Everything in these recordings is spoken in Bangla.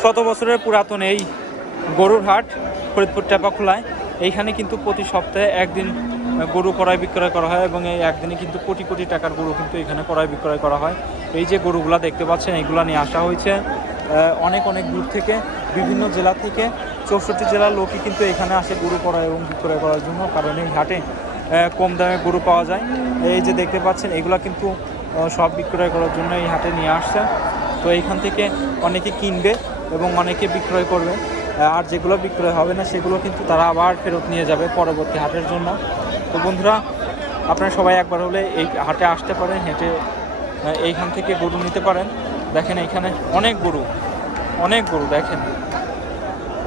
শত বছরের পুরাতন এই গরুর হাট, ফরিদপুর টেপাখোলায় এইখানে কিন্তু প্রতি সপ্তাহে একদিন গরু ক্রয় বিক্রয় করা হয় এবং এই একদিনে কিন্তু কোটি কোটি টাকার গরু কিন্তু এখানে ক্রয় বিক্রয় করা হয়। এই যে গরুগুলা দেখতে পাচ্ছেন, এইগুলো নিয়ে আসা হয়েছে। অনেক অনেক দূর থেকে, বিভিন্ন জেলা থেকে চৌষট্টি জেলার লোকই কিন্তু এখানে আসে গরু ক্রয় এবং বিক্রয় করার জন্য, কারণ এই হাটে কম দামে গরু পাওয়া যায়। এই যে দেখতে পাচ্ছেন, এগুলা কিন্তু সব বিক্রয় করার জন্য এই হাটে নিয়ে আসছে। তো এইখান থেকে অনেকে কিনবে এবং অনেকে বিক্রয় করবে। আর যেগুলো বিক্রয় হবে না, সেগুলো কিন্তু তারা আবার ফেরত নিয়ে যাবে পরবর্তী হাটের জন্য। তো বন্ধুরা, আপনারা সবাই একবার হলে এই হাটে আসতে পারেন, হেঁটে এইখান থেকে গরু নিতে পারেন। দেখেন এইখানে অনেক গরু অনেক গরু দেখেন।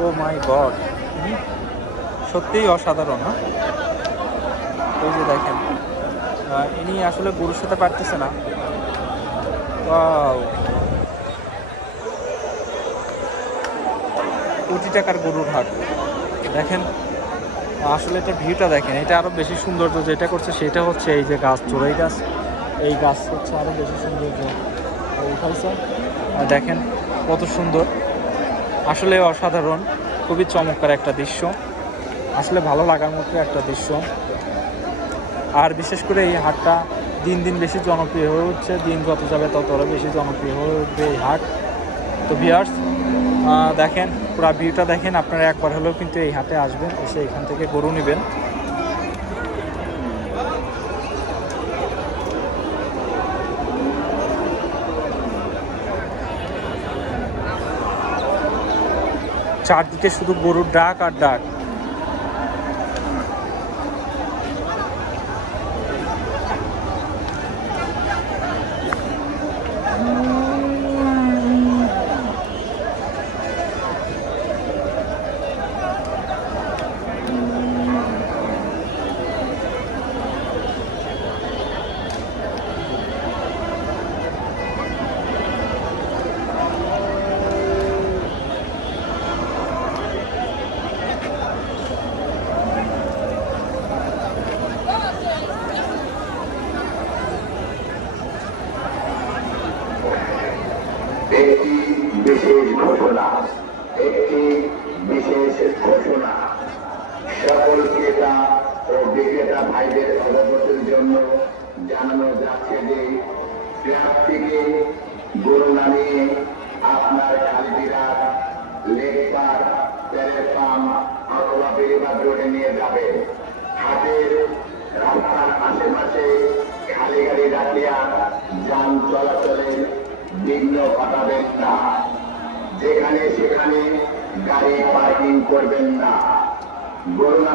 ও মাই গড সত্যিই অসাধারণ হ্যাঁ? এই যে দেখেন ইনি আসলে গরুর সাথে পারতেছে না। কোটি টাকার গরুর হাট। দেখেন, আসলে এটা ভিউটা দেখেন, এটা আরও বেশি সৌন্দর্য যেটা করছে সেটা হচ্ছে এই যে গাছ চোরাই গাছ। এই গাছ হচ্ছে আরও বেশি সৌন্দর্য। উঠাইছে দেখেন কত সুন্দর। আসলে অসাধারণ, খুবই চমৎকার একটা দৃশ্য। আসলে ভালো লাগার মতো একটা দৃশ্য। আর বিশেষ করে এই হাটটা দিন দিন বেশি জনপ্রিয় হয়ে উঠছে, দিন যত যাবে তত আরও বেশি জনপ্রিয় হয়ে উঠবে এই হাট। তো ভিয়ার্স দেখেন, পুরা ভিউটা দেখেন, আপনারা একবার হলেও কিন্তু এই হাটে আসবেন, এসে এখান থেকে গরু নেবেন। চারদিকে শুধু গরুর ডাক আর ডাক। একটি বিশেষ ঘোষণা, একটি বিশেষ ঘোষণা। সকল ক্রেতা ও বিক্রেতা ভাইদের অবগতির জন্য জানানো যাচ্ছে যে ট্রাক থেকে গরু নামিয়ে আপনার খালবিরাট লেকপার প্যারেফার্ম অথবা বেরিবাদ রোডে নিয়ে যাবে হাটের রাস্তার আশেপাশে খালি গাড়ি রাখিয়া যান চলাচলের বিঘ্ন ঘটাবেন না যেখানে সেখানে গাড়ি পার্কিং করবেন না। গরু